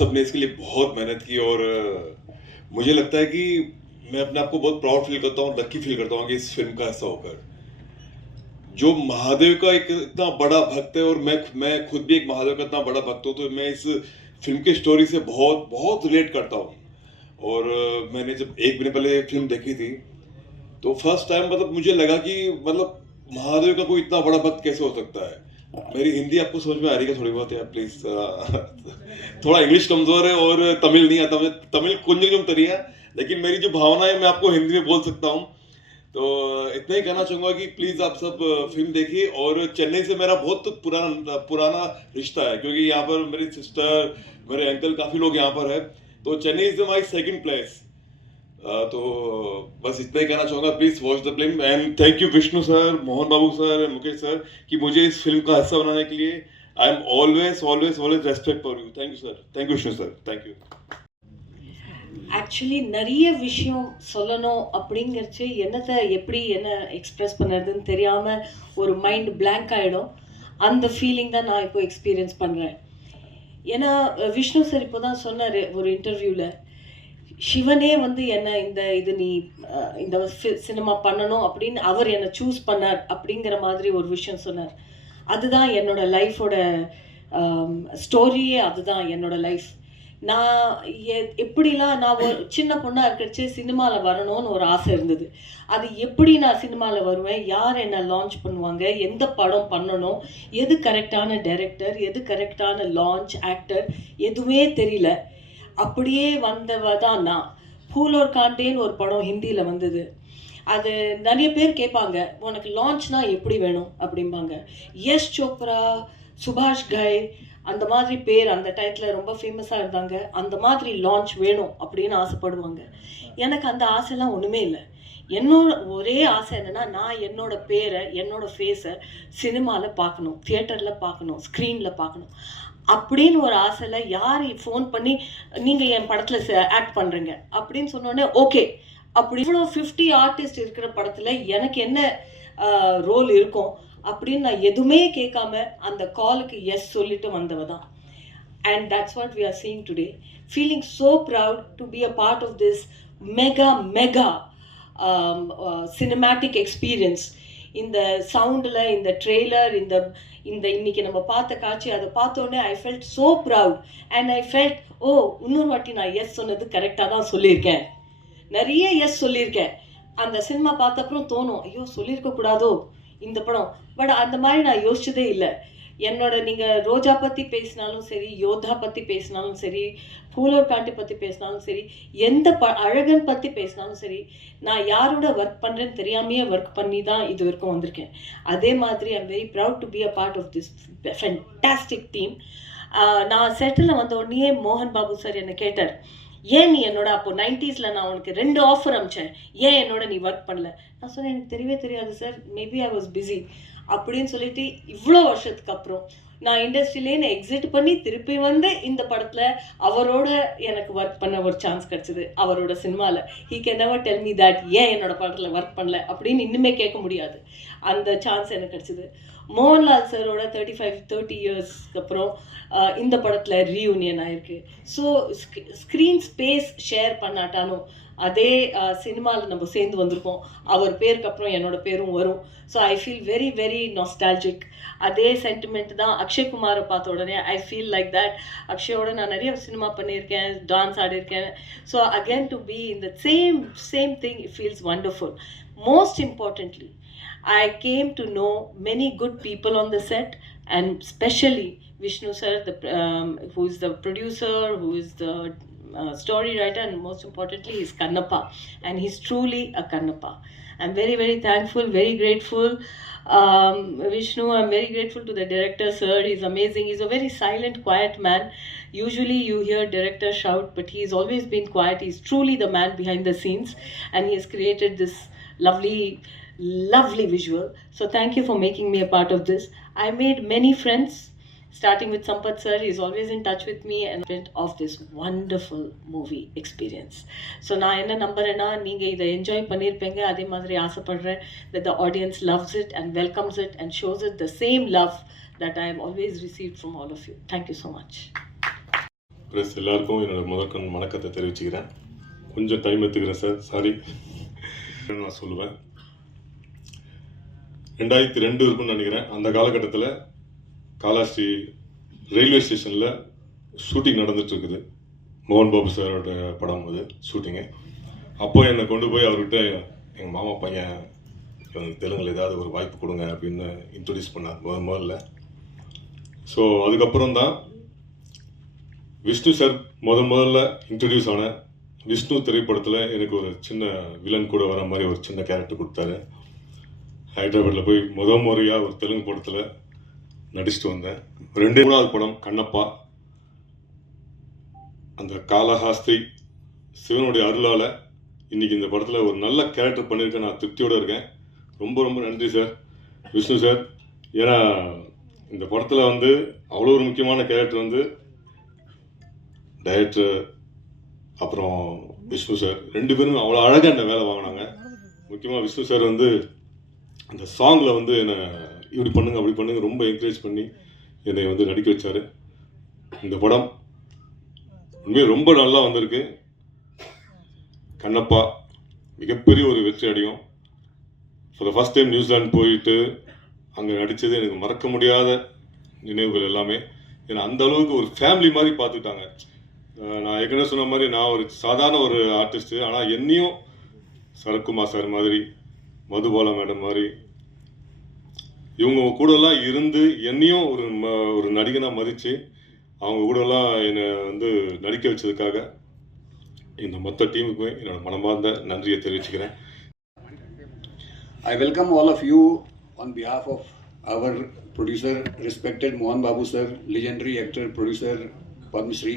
सबने इसके लिए बहुत मेहनत की और मुझे लगता है कि मैं अपने आप को बहुत प्राउड फील करता हूँ लक्की फील करता हूँ कि इस फ़िल्म का हिस्सा होकर। जो महादेव का एक इतना बड़ा भक्त है और मैं मैं खुद भी एक महादेव का इतना बड़ा भक्त हूँ तो मैं इस फ़िल्म की स्टोरी से बहुत बहुत रिलेट करता हूँ। और मैंने जब एक महीने पहले फ़िल्म देखी थी तो फ़र्स्ट टाइम मतलब मुझे लगा कि मतलब महादेव का कोई इतना बड़ा भक्त कैसे हो सकता है? मेरी हिंदी आपको समझ में आ रही है थोड़ी बहुत यार प्लीज़ थोड़ा इंग्लिश कमज़ोर है और तमिल नहीं आता मुझे तमिल कुंज कुंज तरी है, लेकिन मेरी जो भावना है, मैं आपको हिंदी में बोल सकता हूँ। तो इतना ही कहना चाहूँगा कि प्लीज़ आप सब फ़िल्म देखिए और चेन्नई से मेरा बहुत पुराना पुराना रिश्ता है, क्योंकि यहाँ पर मेरी सिस्टर मेरे अंकल काफ़ी लोग यहाँ पर है। तो Chennai is my second place तो बस इतना ही कहना चाहूंगा please watch the film and thank you Vishnu sir Mohan Babu sir Mukesh sir कि मुझे इस फिल्म का हिस्सा बनाने के लिए I am always always always respect for you thank you sir thank you Vishnu sir thank you actually நிறைய விஷயம் சொல்லணும் அப்படிங்கிறச்சு என்னத்தை எப்படி என்ன எக்ஸ்பிரஸ் பண்ணுறதுன்னு தெரியாமல் ஒரு மைண்ட் blank ஆகிடும் அந்த ஃபீலிங் தான் நான் இப்போ எக்ஸ்பீரியன்ஸ் பண்ணுறேன் ஏன்னா அஹ், விஷ்ணு சார் இப்போ தான் சொன்னார் ஒரு இன்டர்வியூவில் சிவனே வந்து என்ன இந்த இது நீ இந்த சினிமா பண்ணணும் அப்படின்னு அவர் என்னை சூஸ் பண்ணார் அப்படிங்கிற மாதிரி ஒரு விஷயம் சொன்னார். அதுதான் என்னோட லைஃபோட ஸ்டோரியே அதுதான் என்னோட லைஃப் நான் எ- எப்படிலாம் நான் ஒரு சின்ன பொண்ணாக இருக்கிறச்சு சினிமாவில் வரணும்னு ஒரு ஆசை இருந்தது. அது எப்படி நான் சினிமாவில் வருவேன்? யார் என்ன லான்ச் பண்ணுவாங்க? எந்த படம் பண்ணணும்? எது கரெக்டான டைரக்டர் எது கரெக்டான லான்ச் ஆக்டர் எதுவுமே தெரியல. அப்படியே வந்தவ தான் நான். பூலோர் காண்டேன்னு ஒரு படம் ஹிந்தியில் வந்தது. அது நிறைய பேர் கேட்பாங்க உனக்கு லான்ச்னா எப்படி வேணும்? அப்படிம்பாங்க. யஷ் சோப்ரா சுபாஷ் கை அந்த மாதிரி பேர் அந்த டயத்தில் ரொம்ப ஃபேமஸாக இருந்தாங்க. அந்த மாதிரி லான்ச் வேணும் அப்படின்னு ஆசைப்படுவாங்க. எனக்கு அந்த ஆசைலாம் ஒன்றுமே இல்லை. என்னோட ஒரே ஆசை என்னென்னா நான் என்னோட பேரை என்னோட ஃபேஸை சினிமாவில் பார்க்கணும் தியேட்டரில் பார்க்கணும் ஸ்க்ரீனில் பார்க்கணும். அப்படின்னு ஒரு ஆசையில் யார் ஃபோன் பண்ணி நீங்கள் என் படத்தில் ஆக்ட் பண்ணுறீங்க அப்படின்னு சொன்னோடனே ஓகே. அப்படி இவ்வளோ ஃபிஃப்டி ஆர்டிஸ்ட் இருக்கிற படத்தில் எனக்கு என்ன ரோல் இருக்கும்? அப்படின்னு நான் எதுவுமே கேட்காம அந்த காலுக்கு எஸ் சொல்லிட்டு வந்தவ தான். And that's what we are seeing today feeling so proud to be a part of this mega mega cinematic experience இந்த சவுண்டில் இந்த ட்ரெய்லர் இந்த இந்த இன்னைக்கு நம்ம பார்த்த காட்சி அதை பார்த்தோன்னே I felt so proud and I felt oh இன்னொரு வாட்டி நான் எஸ் சொன்னது கரெக்டாக தான் சொல்லியிருக்கேன். நிறைய எஸ் சொல்லியிருக்கேன். அந்த சினிமா பார்த்த அப்புறம் தோணும் ஐயோ சொல்லியிருக்க கூடாதோ? இந்த படம். பட் அந்த மாதிரி நான் யோசிச்சதே இல்லை. என்னோட நீங்கள் ரோஜா பற்றி பேசினாலும் சரி யோதா பற்றி பேசினாலும் சரி பூலோர் பேண்ட்டு பற்றி பேசினாலும் சரி எந்த ப அழகன் பற்றி பேசினாலும் சரி நான் யாரோட ஒர்க் பண்ணுறேன்னு தெரியாமையே ஒர்க் பண்ணி தான் இது வரைக்கும் வந்திருக்கேன். அதே மாதிரி I'm very proud to be a part of this fantastic team நான் செட்டில் வந்த உடனே மோகன் பாபு சார் என்னை கேட்டார். ஏன் நீ என்னோட அப்போ நைன்டிஸில் நான் உனக்கு ரெண்டு ஆஃபர் அமிச்சேன்? ஏன் என்னோட நீ ஒர்க் பண்ணல? நான் சொன்னேன் எனக்கு தெரியவே தெரியாது sir maybe I was busy அப்படின்னு சொல்லிட்டு இவ்வளோ வருஷத்துக்கு அப்புறம் நான் இண்டஸ்ட்ரியிலே நான் எக்ஸிட் பண்ணி திருப்பி வந்து இந்த படத்தில் அவரோட எனக்கு ஒர்க் பண்ண ஒரு சான்ஸ் கிடச்சிது அவரோட சினிமாவில் he can never tell me that ஏன் என்னோட படத்தில் ஒர்க் பண்ணல அப்படின்னு இன்னுமே கேட்க முடியாது. அந்த சான்ஸ் எனக்கு கிடச்சிது. மோகன்லால் சாரோட தேர்ட்டி ஃபைவ் தேர்ட்டி இயர்ஸ்க்கு அப்புறம் இந்த படத்தில் ரீயூனியன் ஆயிருக்கு. ஸோ ஸ்க்ரீன் ஸ்பேஸ் ஷேர் பண்ணாட்டாலும் அதே சினிமாவில் நம்ம சேர்ந்து வந்திருக்கோம் அவர் பேருக்கு அப்புறம் என்னோட பேரும் வரும். So I feel very very nostalgic அதே சென்டிமெண்ட் தான் அக்ஷய் குமாரை பார்த்த உடனே ஐ ஃபீல் லைக் தட் அக்ஷயோட நான் நிறைய சினிமா பண்ணியிருக்கேன் டான்ஸ் ஆடியிருக்கேன். ஸோ அகேன் டு பி இந்த same same thing feels wonderful most importantly I came to know many good people on the set, and especially Vishnu sir, the um, who is the producer, who is the uh, story writer, and most importantly, he's Kannappa, and he's truly a Kannappa. I'm very, very thankful, very grateful. Um, Vishnu, I'm very grateful to the director, sir. He's amazing. He's a very silent, quiet man. Usually, you hear director shout, but he's always been quiet. He's truly the man behind the scenes, and he has created this lovely lovely visual. So thank you for making me a part of this. I made many friends, starting with Sampat sir. He's always in touch with me and friend of this wonderful movie experience. So நான் என்ன நம்புறேன்னா நீங்கள் இதை enjoy பண்ணியிருப்பீங்க அதே மாதிரி ஆசைப்படுறேன் that the audience loves it and welcomes it and shows it the same love that I have always received from all of you. Thank you so much. Press எல்லாருக்கும் என்னோட முதற்கண் வணக்கத்தை தெரிவிச்சுக்கிறேன் கொஞ்சம் டைம் எடுத்துக்கிறேன் சார் சாரி நான் சொல்லுவேன் ரெண்டாயிரத்தி ரெண்டு இருக்கும்னு நினைக்கிறேன். அந்த காலகட்டத்தில் காலாஸ்ரீ ரயில்வே ஸ்டேஷனில் ஷூட்டிங் நடந்துட்டு இருக்குது மோகன் பாபு சாரோட படம் அது ஷூட்டிங்கு அப்போ என்னை கொண்டு போய் அவர்கிட்ட எங்கள் மாமா பையன் இவனுக்கு தெலுங்கில் ஏதாவது ஒரு வாய்ப்பு கொடுங்க அப்படின்னு இன்ட்ரடியூஸ் பண்ணார். முத முதல்ல. ஸோ அதுக்கப்புறம் தான் விஷ்ணு சார் முத முதல்ல இன்ட்ரடியூஸ் ஆன விஷ்ணு திரைப்படத்தில் எனக்கு ஒரு சின்ன வில்லன் கூட வர மாதிரி ஒரு சின்ன கேரக்டர் கொடுத்தாரு. ஹைதராபாத்தில் போய் முத முறையாக ஒரு தெலுங்கு படத்தில் நடிச்சுட்டு வந்தேன். ரெண்டு மூணாவது படம் கண்ணப்பா. அந்த காலஹாஸ்தி சிவனுடைய அருளால் இன்னைக்கு இந்த படத்தில் ஒரு நல்ல கேரக்டர் பண்ணியிருக்கேன். நான் திருப்தியோடு இருக்கேன். ரொம்ப ரொம்ப நன்றி சார் விஷ்ணு சார் ஏன்னா இந்த படத்தில் வந்து அவ்வளோ ஒரு முக்கியமான கேரக்டர் வந்து டைரக்டர் அப்புறம் விஷ்ணு சார் ரெண்டு பேரும் அவ்வளோ அழகாக இந்த வேலை வாங்கினாங்க. முக்கியமாக விஷ்ணு சார் வந்து அந்த சாங்கில் வந்து என்னை இப்படி பண்ணுங்க அப்படி பண்ணுங்க ரொம்ப என்கரேஜ் பண்ணி என்னை வந்து நடிக்க வச்சார். இந்த படம் உண்மையாக ரொம்ப நல்லா வந்திருக்கு. கண்ணப்பா மிகப்பெரிய ஒரு வெற்றி அடையும். For the first time New Zealand போயிட்டு அங்கே நடித்தது எனக்கு மறக்க முடியாத நினைவுகள் எல்லாமே. ஏன்னா அந்த அளவுக்கு ஒரு ஃபேமிலி மாதிரி பார்த்துட்டாங்க நான் ஏற்கனவே சொன்ன மாதிரி நான் ஒரு சாதாரண ஒரு ஆர்டிஸ்ட்டு ஆனால் என்னையும் சரத்குமார் சார் மாதிரி மதுபாலா மேடம் மாதிரி இவங்க கூடலாம் இருந்து என்னையும் ஒரு ம ஒரு நடிகனாக மதித்து அவங்க கூடலாம் என்னை வந்து நடிக்க வச்சதுக்காக இந்த மொத்த டீமுக்குமே என்னோடய மனமார்ந்த நன்றியை தெரிவிச்சுக்கிறேன் I welcome all of you on behalf of our producer respected மோகன் Babu sir legendary actor producer Padmashri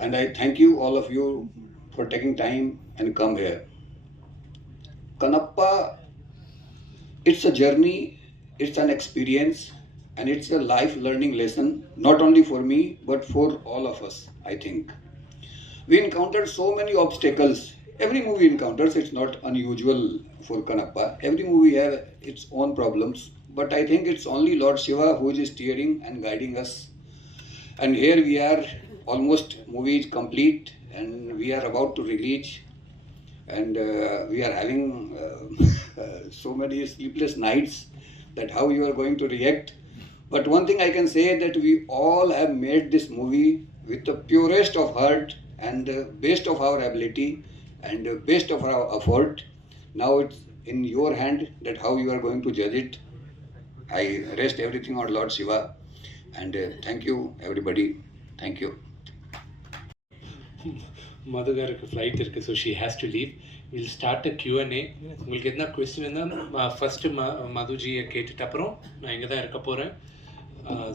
and I thank you all of you for taking time and come here. Kanappa, it's a journey, it's an experience, and it's a life learning lesson, not only for me, but for all of us, I think. We encountered so many obstacles. Every movie encounters, it's not unusual for Kanappa. Every movie has its own problems, but I think it's only Lord Shiva who is steering and guiding us. And here we are, almost movie is complete, and we are about to release, and uh, we are having uh, uh, so many sleepless nights that how you are going to react. But one thing I can say that we all have made this movie with the purest of heart and the best of our ability and the best of our effort. Now it's in your hand that how you are going to judge it. I rest everything on Lord Shiva and uh, thank you everybody. Thank you. Mother got a flight, so she has to leave. Will start a QnA உங்களுக்கு என்ன question இருந்தால் first ம மதுஜியை கேட்டுட்டு அப்புறம் நான் இங்கே தான் இருக்க போகிறேன்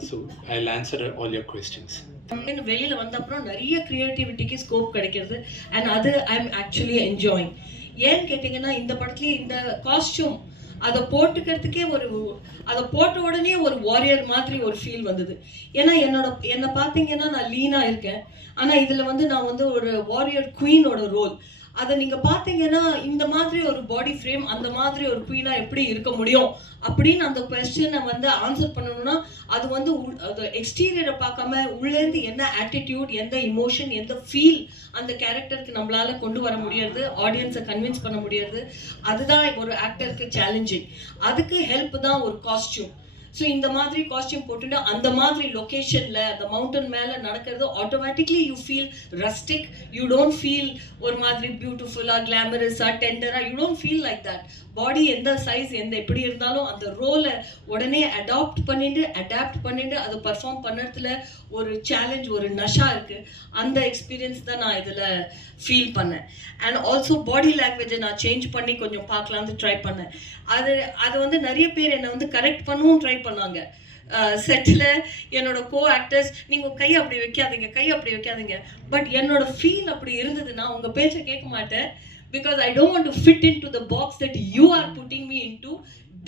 so I answer all your questions அப்படின்னு வெளியில் வந்த அப்புறம் நிறைய க்ரியேட்டிவிட்டிக்கு ஸ்கோப் கிடைக்கிறது. அண்ட் அது ஐ எம் ஆக்சுவலி என்ஜாயிங் ஏன்னு கேட்டிங்கன்னா இந்த படத்துலேயே இந்த காஸ்டியூம் அதை போட்டுக்கிறதுக்கே ஒரு அதை போட்ட உடனே ஒரு வாரியர் மாதிரி ஒரு ஃபீல் வந்தது. ஏன்னா என்னோட என்னை பார்த்தீங்கன்னா நான் லீனாக இருக்கேன். ஆனால் இதில் வந்து நான் வந்து ஒரு வாரியர் குயினோட ரோல் அதை நீங்கள் பார்த்தீங்கன்னா இந்த மாதிரி ஒரு பாடி ஃப்ரேம் அந்த மாதிரி ஒரு குயினா எப்படி இருக்க முடியும் அப்படின்னு அந்த கொஸ்டினை வந்து ஆன்சர் பண்ணணும்னா அது வந்து உள்- அது எக்ஸ்டீரியரை பார்க்காம உள்ளேருந்து என்ன ஆட்டிடியூட் எந்த இமோஷன் எந்த ஃபீல் அந்த கேரக்டருக்கு நம்மளால கொண்டு வர முடியாது ஆடியன்ஸை கன்வின்ஸ் பண்ண முடியாது அதுதான் ஒரு ஆக்டருக்கு சேலஞ்சிங் அதுக்கு ஹெல்ப் தான் ஒரு காஸ்டியூம் ஸோ இந்த மாதிரி காஸ்டியூம் போட்டுட்டு அந்த மாதிரி லொக்கேஷனில் அந்த மவுண்டன் மேலே நடக்கிறது automatically you feel rustic you don't feel ஒரு மாதிரி பியூட்டிஃபுல்லாக கிளாமரஸாக டெண்டராக you don't feel like that body எந்த சைஸ் எந்த எப்படி இருந்தாலும் அந்த ரோலை உடனே அடாப்ட் பண்ணிட்டு அடாப்ட் பண்ணிட்டு அதை பர்ஃபார்ம் பண்ணுறதுல ஒரு சேலஞ்ச் ஒரு நஷா இருக்குது அந்த எக்ஸ்பீரியன்ஸ் தான் நான் இதில் ஃபீல் பண்ணேன். அண்ட் ஆல்சோ பாடி லாங்குவேஜை நான் சேஞ்ச் பண்ணி கொஞ்சம் பார்க்கலான்னு ட்ரை பண்ணேன். அது அது வந்து நிறைய பேர் என்னை வந்து கரெக்ட் பண்ணவும் ட்ரை பண்ணாங்க. செட்டில் என்னோட கோ ஆக்டர்ஸ் நீங்கள் கை அப்படி வைக்காதீங்க கை அப்படி வைக்காதீங்க. பட் என்னோட ஃபீல் அப்படி இருந்ததுன்னா உங்கள் பேச்சை கேட்க மாட்டேன். Because I don't want to fit in to the box that you are putting me in to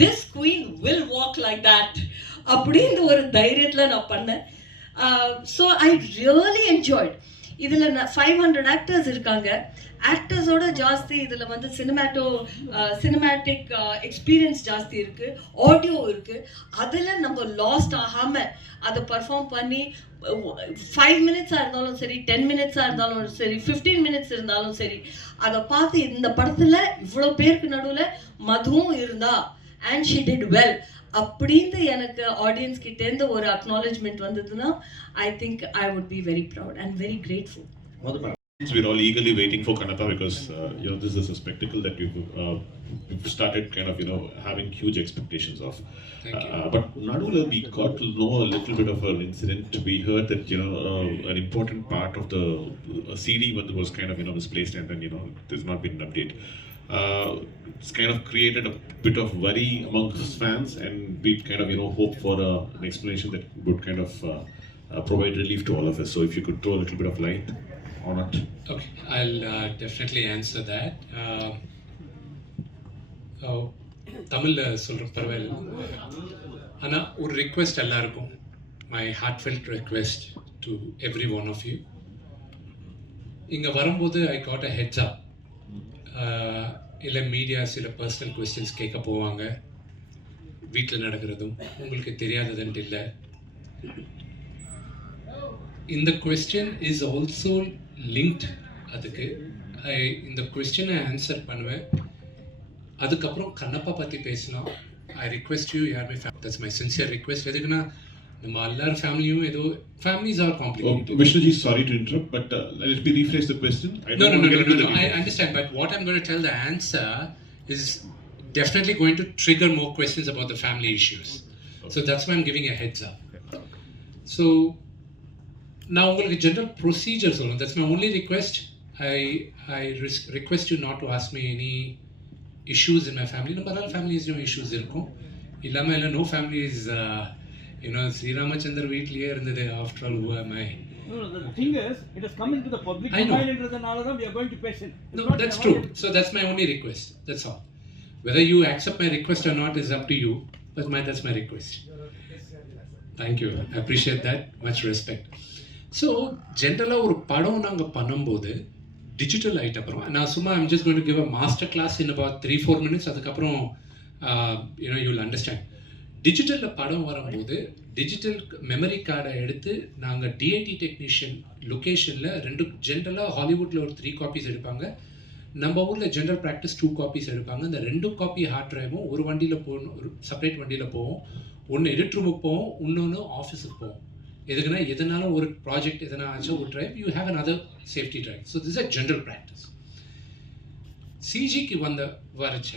this queen will walk like that அப்படின்னு ஒரு தைரியத்தில் நான் பண்ணேன். ஸோ ஐ ரியலி என்ஜாய்ட் இதில் ஃபைவ் ஹண்ட்ரட் ஆக்டர்ஸ் இருக்காங்க. ஆக்டர்ஸோட ஜாஸ்தி இதில் வந்து சினிமேட்டோ சினிமேட்டிக் எக்ஸ்பீரியன்ஸ் ஜாஸ்தி இருக்குது ஆடியோ இருக்குது அதில் நம்ம லாஸ்ட் ஆகாமல் அதை பர்ஃபார்ம் பண்ணி ஃபைவ் மினிட்ஸாக இருந்தாலும் சரி டென் மினிட்ஸாக இருந்தாலும் சரி ஃபிஃப்டீன் மினிட்ஸ் இருந்தாலும் சரி அதை பார்த்து இந்த படத்தில் இவ்வளோ பேருக்கு நடுவில் மதுவும் இருந்தா அண்ட் ஷி டிட் வெல் அப்படின்னு எனக்கு ஆடியன்ஸ் கிட்டேருந்து ஒரு அக்னாலேஜ்மெண்ட் வந்ததுன்னா I think I would be very proud and very grateful We're all eagerly waiting for Kanapa because uh, you know this is a spectacle that we've, uh, we've started kind of you know having huge expectations of. Thank you. Uh, but Nadula, we got to know a little bit of an incident. We heard that you know uh, an important part of the uh, CD when was kind of you know misplaced and then you know there's not been an update. Uh, it's kind of created a bit of worry amongst fans, and we kind of you know hope for uh, an explanation that would kind of uh, uh, provide relief to all of us. So if you could throw a little bit of light on it. Okay, I'll uh, definitely answer that. Uh, oh, தமிழில் சொல்கிற பரவாயில்ல ஆனால் ஒரு request எல்லாருக்கும் my heartfelt request to every one of you இங்கே வரும்போது I got a heads அப் இல்லை media சில பர்சனல் கொஸ்டின்ஸ் கேட்க போவாங்க. வீட்டில் நடக்கிறதும் உங்களுக்கு தெரியாததுன்ட்டு இல்லை. இந்த கொஸ்டின் இஸ் ஆல்சோ லிங்க்ட் அதுக்கு. இந்த கொஸ்டினை ஆன்சர் பண்ணுவேன். அதுக்கப்புறம் கண்ணப்பா பற்றி பேசினோம் ஐ ரிக்வெஸ்ட் யூ யாருமே தட்ஸ் மை சின்சியர் ரிக்வெஸ்ட் எதுக்குன்னா நம்ம எல்லார் ஃபேமிலியும் ஏதோ families are Oh, complicated Vishnuji, sorry to interrupt, but uh, let me rephrase the question. I No, no, don't no, want to no, get no, into no. the I understand, but what I'm going to tell the answer is definitely going to trigger more questions about the family issues. So that's why I'm giving a heads up. So now உங்களுக்கு general procedure சொல்லணும் that's my only request I I res- request you not to ask me any issues in my family நம்ம எல்லா ஃபேமிலிஸ்லையும் issues இருக்கும் இல்லாமல் இல்லை no family is uh, you know ஸ்ரீராமச்சந்தர் வீட்லயே இருந்தது after all who am I No, no, the thing is, it has come into the public I know. domain என்றதுனால தான் we are going to patient. It's No, not that's an true. avoidance. So that's my only request. That's all. Whether you accept my request or not is up to you. But my that's my request. Thank you. I appreciate that. Much respect. So ஜென்ரலாக ஒரு படம் நாங்கள் பண்ணும்போது digital ஆகிட்ட அப்புறம் நான் சும்மா I'm just going to give a master class in about three four minutes அதுக்கப்புறம் you know you understand டிஜிட்டலில் படம் வரும்போது டிஜிட்டல் மெமரி கார்டை எடுத்து நாங்கள் டிஐடி டெக்னீஷியன் லொக்கேஷனில் ரெண்டு ஜென்ரலாக ஹாலிவுட்டில் ஒரு த்ரீ காப்பீஸ் எடுப்பாங்க. நம்ம ஊரில் ஜென்ரல் ப்ராக்டிஸ் டூ காப்பீஸ் எடுப்பாங்க. இந்த ரெண்டு காப்பி ஹார்ட் ட்ரைவும் ஒரு வண்டியில் போகணும் ஒரு செப்பரேட் வண்டியில் போவோம். ஒன்று எடிட் ரூமுக்கு போவோம் இன்னொன்று ஆஃபீஸுக்கு போவோம். எதுக்குன்னா எதனாலும் ஒரு ப்ராஜெக்ட் எதனா ஆச்சோ ஒரு drive you have another safety drive so this a general practice சிஜிக்கு வந்த வரைச்ச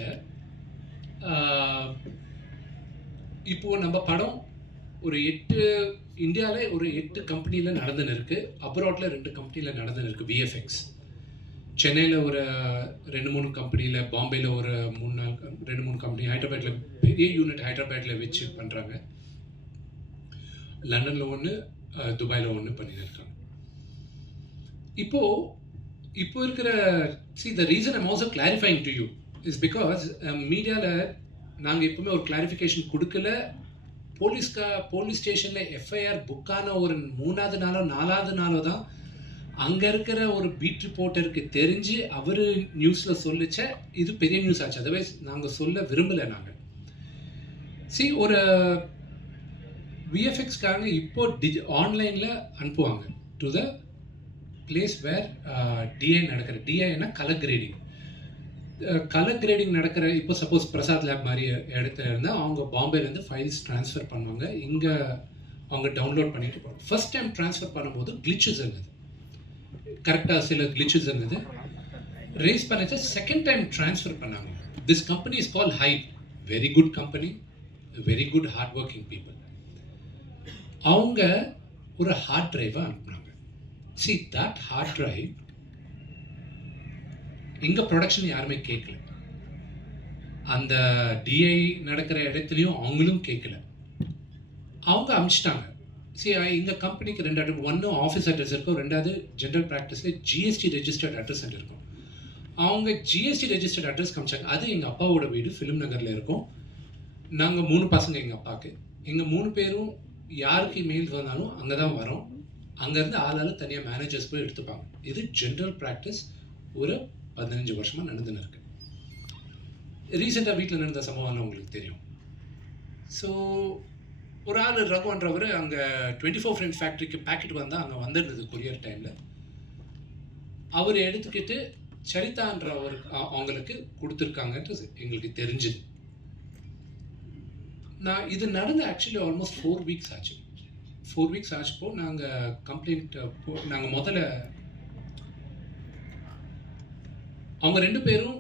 இப்போது நம்ம படம் ஒரு எட்டு இந்தியாவில் ஒரு எட்டு கம்பெனியில் நடந்துன்னு இருக்குது அப்ராட்டில் ரெண்டு கம்பெனியில் நடந்துன்னு இருக்குது விஎஃப்எக்ஸ் சென்னையில் ஒரு ரெண்டு மூணு கம்பெனியில் பாம்பேயில் ஒரு மூணு நாலு ரெண்டு மூணு கம்பெனி ஹைதராபாத்தில் பெரிய யூனிட் ஹைதராபாத்தில் வச்சு பண்ணுறாங்க லண்டனில் ஒன்று துபாயில் ஒன்று பண்ணியிருக்காங்க இப்போது இப்போ இருக்கிற see the reason I'm also clarifying to you is because மீடியாவில் நாங்கள் எப்பவுமே ஒரு கிளாரிஃபிகேஷன் கொடுக்கல. போலீஸ்கா போலீஸ் ஸ்டேஷனில் எஃப்ஐஆர் புக்கான ஒரு மூணாவது நாளோ நாலாவது நாளோ தான் அங்கே இருக்கிற ஒரு பீட் ரிப்போர்ட்டருக்கு தெரிஞ்சு அவர் நியூஸில் சொல்லிச்ச இது பெரிய நியூஸ் ஆச்சு. அதர்வைஸ் நாங்கள் சொல்ல விரும்பலை நாங்கள் சி ஒரு விஎஃப்எக்ஸ்காரங்க இப்போ டிஜி ஆன்லைனில் அனுப்புவாங்க. To the place where DI நடக்கிற டிஏன்னா கலர் கிரேடிங் கலர் கிரேடிங் நடக்கிற இப்போ சப்போஸ் பிரசாத் லேப் மாதிரி இடத்துல இருந்தால் அவங்க பாம்பேலேருந்து ஃபைல்ஸ் ட்ரான்ஸ்ஃபர் பண்ணுவாங்க. இங்கே அவங்க டவுன்லோட் பண்ணிட்டு போகிறாங்க ஃபர்ஸ்ட் டைம் ட்ரான்ஸ்ஃபர் பண்ணும்போது கிளிச்சஸ் இருந்தது. கரெக்டாக சில கிளிச்சஸ் இருந்தது. ரேஸ் பண்ணிச்சு செகண்ட் டைம் ட்ரான்ஸ்ஃபர் பண்ணாங்க. This company is call height very good company very good hard working people அவங்க ஒரு ஹார்ட் ட்ரைவாக அனுப்புனாங்க. சி தட் ஹார்ட் டிரைவ் எங்கள் ப்ரொடக்ஷன் யாருமே கேட்கல அந்த டிஐ நடக்கிற இடத்துலையும் அவங்களும் கேட்கல அவங்க அமிச்சிட்டாங்க. சி எங்கள் கம்பெனிக்கு ரெண்டு அட்ரஸ் ஒன்று ஆஃபீஸ் அட்ரஸ் இருக்கும் ரெண்டாவது ஜென்ரல் ப்ராக்டிஸில் ஜிஎஸ்டி ரெஜிஸ்டர்ட் அட்ரஸ் இருக்கும். அவங்க ஜிஎஸ்டி ரெஜிஸ்டர்ட் அட்ரஸ் காமிச்சாங்க. அது எங்கள் அப்பாவோட வீடு ஃபிலிம் நகரில் இருக்கும். நாங்கள் மூணு பசங்க எங்கள் அப்பாவுக்கு எங்கள் மூணு பேரும் யாருக்கு மெயில் வந்தாலும் அங்கே தான் வரோம் அங்கேருந்து ஆளால் தனியாக மேனேஜர்ஸ் போய் எடுத்துப்பாங்க. இது ஜென்ரல் ப்ராக்டிஸ் ஒரு பதினஞ்சு வருஷமாக நடந்துன்னு இருக்கு. ரீசெண்டாக வீட்டில் நடந்த சம்பவம்லாம் உங்களுக்கு தெரியும். ஸோ ஒரு ஆள் ரகுன்றவர் அங்கே டுவெண்ட்டி ஃபோர் ஃப்ரெண்ட் ஃபேக்ட்ரிக்கு பேக்கெட் வந்தால் அங்கே வந்திருந்தது கொரியர் டைமில் அவர் எடுத்துக்கிட்டு சரிதான்றவர் அவங்களுக்கு கொடுத்துருக்காங்கன்றது எங்களுக்கு தெரிஞ்சுது. நான் இது நடந்து ஆக்சுவலி ஆல்மோஸ்ட் ஃபோர் வீக்ஸ் ஆச்சு. ஃபோர் வீக்ஸ் ஆச்சுப்போ நாங்கள் கம்ப்ளைண்ட் நாங்கள் முதல்ல அவங்க ரெண்டு பேரும்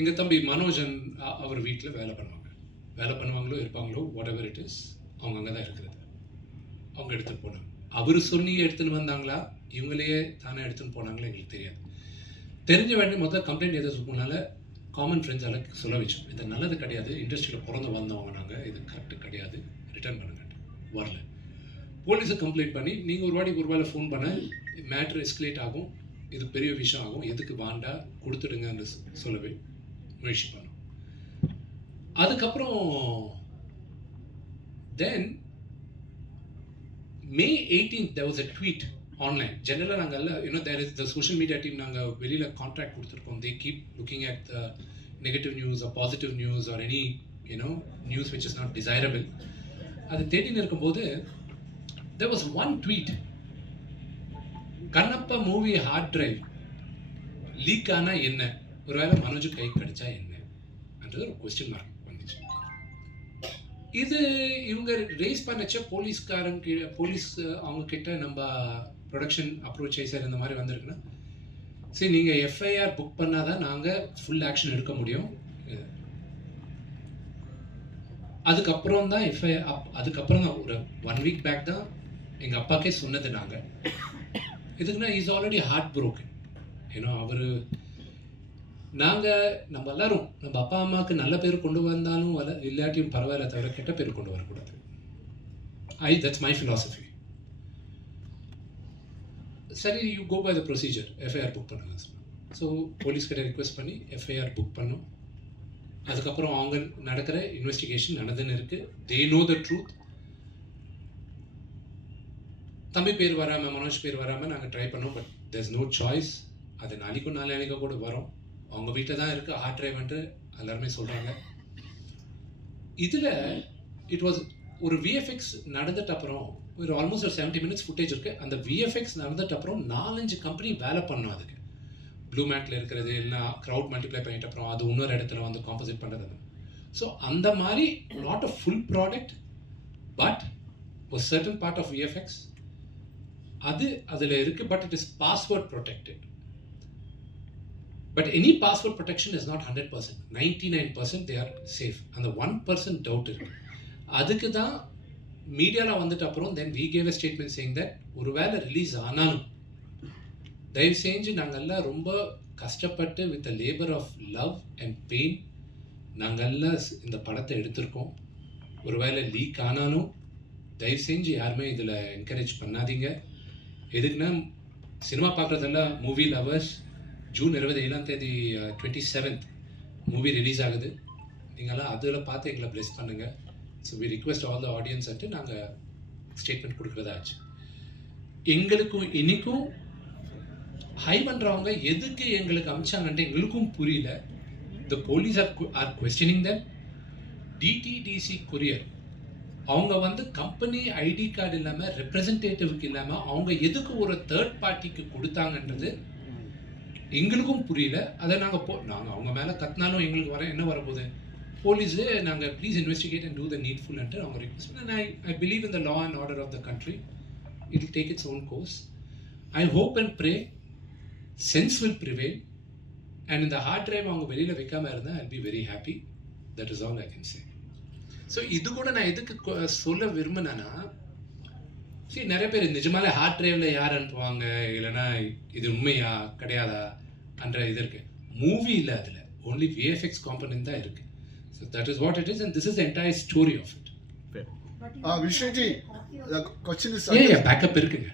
எங்கள் தம்பி மனோஜன் அவர் வீட்டில் வேலை பண்ணுவாங்க. வேலை பண்ணுவாங்களோ இருப்பாங்களோ வாட் எவர் இட் இஸ் அவங்க அங்கே தான் இருக்கிறது. அவங்க எடுத்துகிட்டு போனாங்க. அவர் சொல்லி எடுத்துன்னு வந்தாங்களா? இவங்களையே தானே எடுத்துன்னு போனாங்களா எங்களுக்கு தெரியாது. தெரிஞ்ச வேண்டிய மொத்தம் கம்ப்ளைண்ட் எதை போனால காமன் ஃப்ரெண்ட்ஸால் சொல்ல வச்சோம். இது நல்லது கிடையாது. இண்டஸ்ட்ரியில் பிறந்து வந்தவங்க நாங்கள் இது கரெக்டு கிடையாது. ரிட்டர்ன் பண்ணுங்க. வரல. போலீஸை கம்ப்ளைண்ட் பண்ணி நீங்கள் ஒரு வாட்டி ஒரு வேளை ஃபோன் பண்ண மேட்ரு எஸ்கலேட் ஆகும். இது பெரிய விஷயம் ஆகும். எதுக்கு வாண்டா? கொடுத்துடுங்க சொ- சொல்லவே முயற்சி பண்ணோம். அதுக்கப்புறம் then May eighteen there was a tweet online ஜென்ரலாக நாங்கள் you know there is the social media team நாங்கள் வெளியில் கான்ட்ராக்ட் கொடுத்துருக்கோம். They keep looking at the negative news or positive news or any you know news which is not desirable அது தேடின்னு இருக்கும்போது there was one tweet Kannappa movie hard drive leak ஆனால் என்ன? ஒருவேளை மனோஜ் கை கடிச்சா என்ன? என்றது ஒரு கொஸ்டின் மார்க் வந்துச்சு. இது இவங்க ரேஸ் பண்ணச்ச போலீஸ்காரங்க போலீஸ் அவங்க கிட்ட நம்ம ப்ரொடக்ஷன் அப்ரோச் சார் இந்த மாதிரி வந்திருக்குன்னா சரி நீங்கள் எஃப்ஐஆர் புக் பண்ணால் தான் நாங்கள் ஃபுல் ஆக்ஷன் எடுக்க முடியும். அதுக்கப்புறம் தான் எஃப்ஐஆர் அப் அதுக்கப்புறம் தான் ஒரு ஒன் வீக் பேக் தான் எங்கள் அப்பாக்கே சொன்னது நாங்கள் எதுக்குன்னா இஸ் ஆல்ரெடி ஹார்ட் ப்ரோக்கன் ஏன்னா அவர் நாங்கள் நம்ம எல்லாரும் நம்ம அப்பா அம்மாவுக்கு நல்ல பேர் கொண்டு வந்தாலும் வர இல்லாட்டியும் பரவாயில்ல தவிர கெட்ட பேர் கொண்டு வரக்கூடாது. ஐ தட்ஸ் மை ஃபிலாசபி சரி you go by the procedure FIR book பண்ணுங்க ஸோ போலீஸ்கிட்ட ரிக்வெஸ்ட் பண்ணி எஃப்ஐஆர் புக் பண்ணோம். அதுக்கப்புறம் அவங்க நடக்கிற இன்வெஸ்டிகேஷன் நடந்துன்னு இருக்குது தே நோ த ட்ரூத் தம்பி பேர் வராமல் மனோஜ் பேர் வராமல் நாங்கள் ட்ரை பண்ணோம் பட் தேர்ஸ் நோ சாய்ஸ் அது நாளைக்கும் நாளைக்கோ கூட வரும். அவங்க வீட்டில் தான் இருக்குது ஹார்ட் ட்ரைவ்ன்ட்டு எல்லாருமே சொல்கிறாங்க இதில் இட் வாஸ் ஒரு விஎஃப்எக்ஸ் நடந்துட்டு அப்புறம் ஒரு ஆல்மோஸ்ட் ஒரு செவன்ட்டி மினிட்ஸ் ஃபுட்டேஜ் இருக்குது அந்த விஎஃப்எக்ஸ் நடந்துட்டு அப்புறம் நாலஞ்சு கம்பெனி வேலை பண்ணோம் அதுக்கு. ப்ளூ மேட்டில் இருக்கிறது இல்லைனா க்ரௌட் மல்டிப்ளை பண்ணிட்ட அப்புறம் அது இன்னொரு இடத்துல வந்து காம்போசிட் பண்ணுறது ஸோ அந்த மாதிரி not a full product but ஒரு சர்டன் பார்ட் ஆஃப் விஎஃப்எக்ஸ் அது அதில் இருக்குது but it is password protected but any password protection is not hundred percent ninety nine percent they are safe அந்த ஒன் பர்சன்ட் டவுட் இருக்கு. அதுக்கு தான் மீடியாவில் வந்துட்டு அப்புறம் then we gave statement saying that ஒருவேளை ரிலீஸ் ஆனாலும் தயவு செஞ்சு நாங்கள்லாம் ரொம்ப கஷ்டப்பட்டு with the labour of love and pain நாங்கள்லாம் இந்த படத்தை எடுத்திருக்கோம். ஒருவேளை லீக் ஆனாலும் தயவு செஞ்சு யாருமே இதில் என்கரேஜ் பண்ணாதீங்க. எதுக்குன்னா சினிமா பார்க்குறதெல்லாம் மூவி லவர்ஸ் ஜூன் இருபது ஏழாம் தேதி டுவெண்ட்டி செவன்த் மூவி ரிலீஸ் ஆகுது. நீங்களாம் அதில் பார்த்து எங்களை ப்ளெஸ் பண்ணுங்கள் so we request all the ஆடியன்ஸ்ன்ட்டு நாங்கள் ஸ்டேட்மெண்ட் கொடுக்குறதாச்சு எங்களுக்கும் இன்றைக்கும் ஹை பண்ணுறவங்க எதுக்கு எங்களுக்கு அமிச்சாங்கன்ட்டு எங்களுக்கும் புரியல. The police are are questioning then DTDC courier அவங்க வந்து கம்பெனி ஐடி கார்டு இல்லாமல் ரெப்ரசன்டேட்டிவ்க்கு இல்லாமல் அவங்க எதுக்கு ஒரு தேர்ட் பார்ட்டிக்கு கொடுத்தாங்கன்றது எங்களுக்கும் புரியல. அதை நாங்கள் போ நாங்கள் அவங்க மேலே கத்தினாலும் எங்களுக்கு வர என்ன வரப்போகுது? போலீஸு நாங்கள் please investigate and do the நீட்ஃபுல்ன்ட்டு அவங்க request and I I believe in the law and order of the country it take it's own course I hope and pray sense will prevail and இந்த hard drive அவங்க வெளியில் வைக்காமல் இருந்தால் I be very happy that is all I can say so இது கூட நான் எதுக்கு சொல்ல விரும்பினேன்னா சரி நிறைய பேர் நிஜமாலே ஹார்ட் டிரைவ்ல யார் அனுப்புவாங்க? இல்லைன்னா இது உண்மையா? கிடையாதா? என்ற இது இருக்கு. மூவி இல்லை அதில். ஓன்லி விஎஃப்எக்ஸ் காம்பனன்ட் தான் இருக்கு. So that is what it is and this is entire story of it is a backup இருக்குங்க?